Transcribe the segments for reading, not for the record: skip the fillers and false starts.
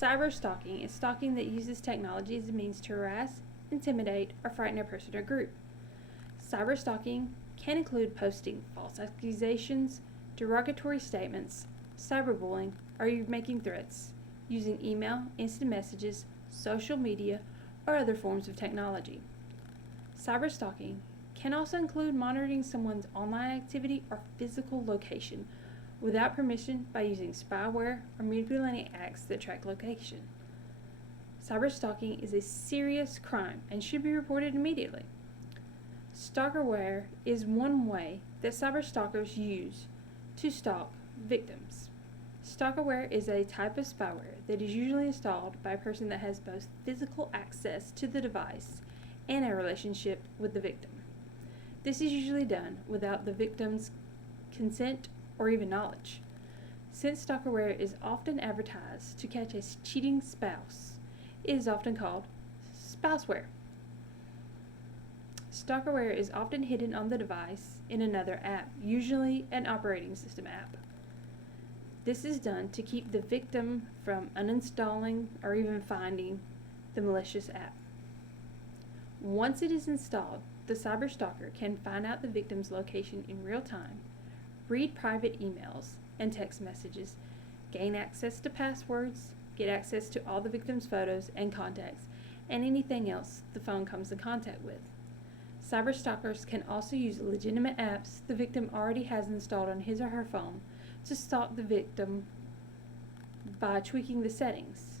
Cyber stalking is stalking that uses technology as a means to harass, intimidate, or frighten a person or group. Cyber stalking can include posting false accusations, derogatory statements, cyberbullying, or making threats, using email, instant messages, social media, or other forms of technology. Cyber stalking can also include monitoring someone's online activity or physical location without permission by using spyware or manipulating acts that track location. Cyber stalking is a serious crime and should be reported immediately. Stalkerware is one way that cyber stalkers use to stalk victims. Stalkerware is a type of spyware that is usually installed by a person that has both physical access to the device and a relationship with the victim. This is usually done without the victim's consent or even knowledge. Since stalkerware is often advertised to catch a cheating spouse, it is often called spouseware. Stalkerware is often hidden on the device in another app, usually an operating system app. This is done to keep the victim from uninstalling or even finding the malicious app. Once it is installed, the cyber stalker can find out the victim's location in real time, read private emails and text messages, gain access to passwords, get access to all the victim's photos and contacts, and anything else the phone comes in contact with. Cyber stalkers can also use legitimate apps the victim already has installed on his or her phone to stalk the victim by tweaking the settings.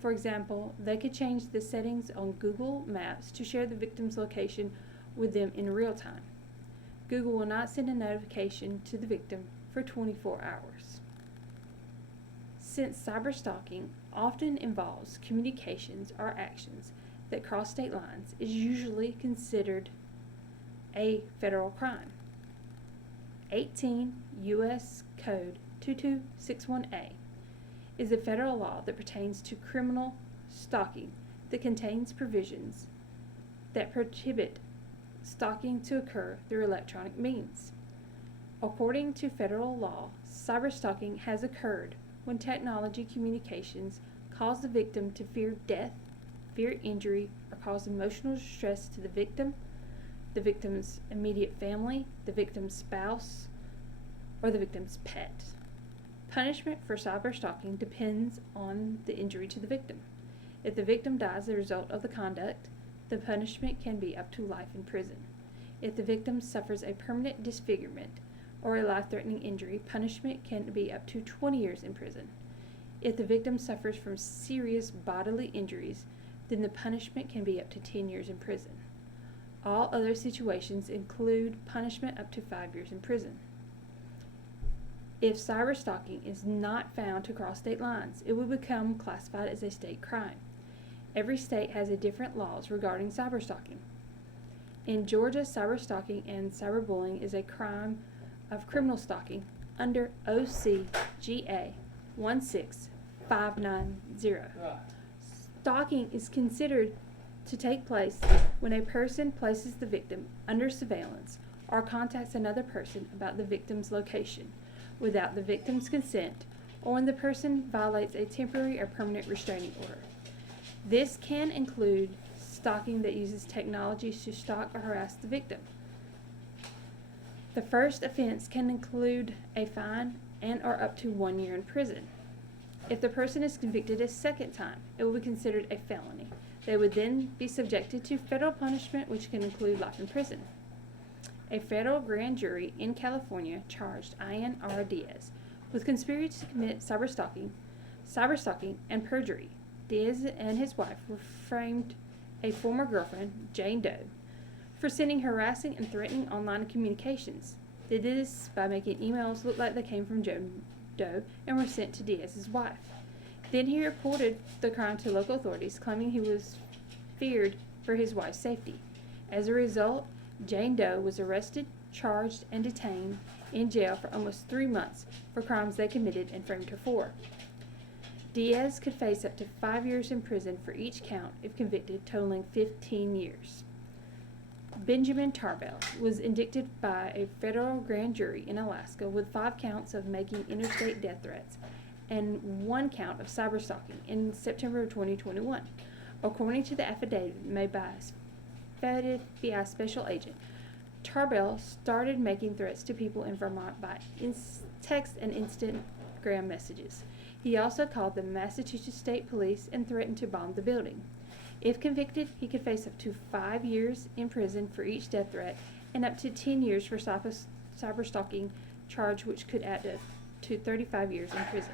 For example, they could change the settings on Google Maps to share the victim's location with them in real time. Google will not send a notification to the victim for 24 hours. Since cyber stalking often involves communications or actions that cross state lines, is usually considered a federal crime. 18 U.S. Code 2261A is a federal law that pertains to criminal stalking that contains provisions that prohibit stalking to occur through electronic means. According to federal law, cyber stalking has occurred when technology communications cause the victim to fear death, fear injury, or cause emotional distress to the victim's immediate family, the victim's spouse, or the victim's pet. Punishment for cyber stalking depends on the injury to the victim. If the victim dies as a result of the conduct, the punishment can be up to life in prison. If the victim suffers a permanent disfigurement or a life-threatening injury, punishment can be up to 20 years in prison. If the victim suffers from serious bodily injuries, then the punishment can be up to 10 years in prison. All other situations include punishment up to 5 years in prison. If cyber stalking is not found to cross state lines, it will become classified as a state crime. Every state has a different laws regarding cyber stalking. In Georgia, cyber stalking and cyberbullying is a crime of criminal stalking under OCGA 16590. Stalking is considered to take place when a person places the victim under surveillance or contacts another person about the victim's location without the victim's consent, or when the person violates a temporary or permanent restraining order. This can include stalking that uses technology to stalk or harass the victim. The first offense can include a fine and or up to 1 year in prison. If the person is convicted a second time, it will be considered a felony. They would then be subjected to federal punishment, which can include life in prison. A federal grand jury in California charged Ian R. Diaz with conspiracy to commit cyber stalking, and perjury. Diaz and his wife were framed a former girlfriend, Jane Doe, for sending harassing and threatening online communications. They did this by making emails look like they came from Jane Doe and were sent to Diaz's wife. Then he reported the crime to local authorities, claiming he was feared for his wife's safety. As a result, Jane Doe was arrested, charged, and detained in jail for almost 3 months for crimes they committed and framed her for. Diaz could face up to 5 years in prison for each count if convicted, totaling 15 years. Benjamin Tarbell was indicted by a federal grand jury in Alaska with 5 counts of making interstate death threats, and 1 count of cyberstalking in September of 2021. According to the affidavit made by FBI special agent, Tarbell started making threats to people in Vermont by text and Instagram messages. He also called the Massachusetts State Police and threatened to bomb the building. If convicted, he could face up to 5 years in prison for each death threat and up to 10 years for cyberstalking charge, which could add up to 35 years in prison.